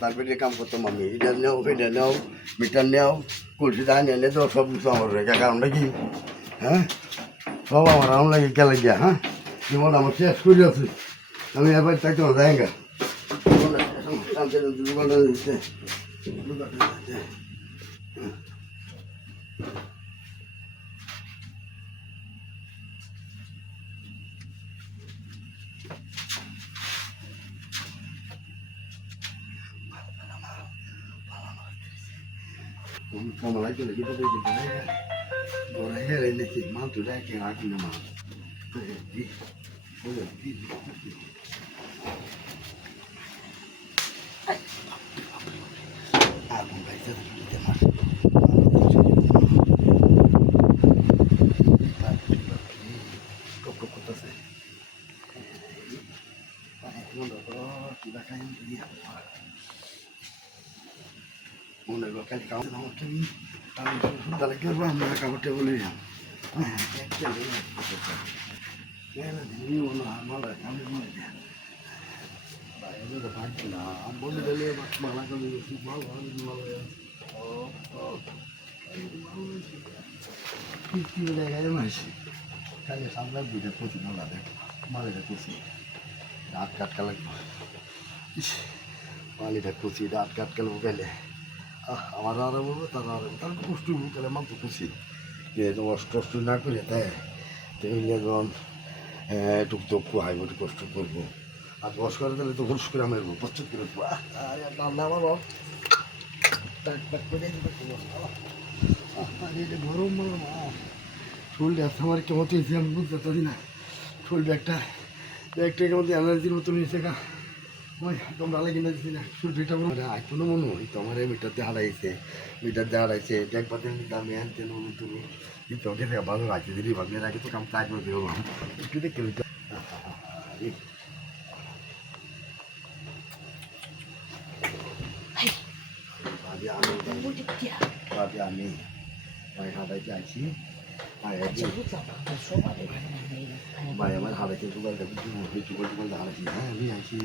তার পেটে কাম করতাম আমি, এটা নেও ফেটা নেও মিটার নেও কলসি দান এনে তো সব কিছু আমার রেখা কারণটা কি হ্যাঁ সব আমার আম লাগে গেলে গিয়া হ্যাঁ জীবন আমার শেষ করে আছে আমি এবার থাকতে না যাই গা Como la que le quito de que por ahí le dice más tú ya que aquí no más Una local que vamos a tener, a la que vamos a acabar de volver. Kali sampai bude putih nolak deh, malah deh putih, daat kat kalau, malah deh putih daat kat kalau beli. আমার আর বলবো তারা আর তার কষ্ট তাহলে মান তো খুশি যে তোমার কষ্ট না করে তাই তাহলে যখন টুকটুক হাইব কষ্ট করবো আর বস করে তাহলে তো হুস করে আমি প্রস্তুত করে রান্না আমার গরম শরীরটা আমার কেমন হয়েছে আমি বুঝতে পারি না শরীরটা একটা কেমন এনার্জির মতো নিয়েছে গা ওই তোমরা লাগে কিনে দিচ্ছি না সুরভিটা এখনো মনে হয় তোমার মিটারতে হারাইছে দেখবার দামি আনতে নুন তুমি কিন্তু ওকে থেকে ভালো রাখতে দিলি ভাবি আগে তো কাম কাজ করতে হলাম একটু দেখতে ভাবি আমি হাঁটাইতে আছি ভাই আমার হারাইছে টুকাল হারাইছি হ্যাঁ আমি আছি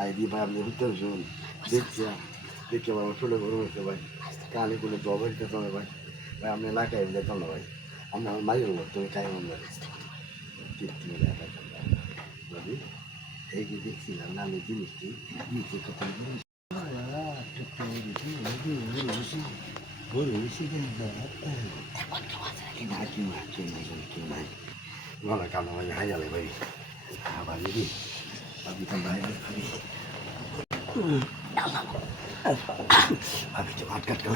আই দিয়ে ভাই আপনি উত্তর শুন দেখছি আমার ছোটো গরু হয়েছে ভাই কানে কোনো জব হইতে হবে ভাই ভাই আপনি এলাকায় যেতাম না ভাই আপনি আমার মারি হবো তুমি খাই আমার ভাবি এই যে দেখছিলাম না আমি জিনিসটি নিচে কত Ngon cầm rồi hai giờ lại về bà đi đi bà đi thăm bài bà bị chụp hạt cắt cỡ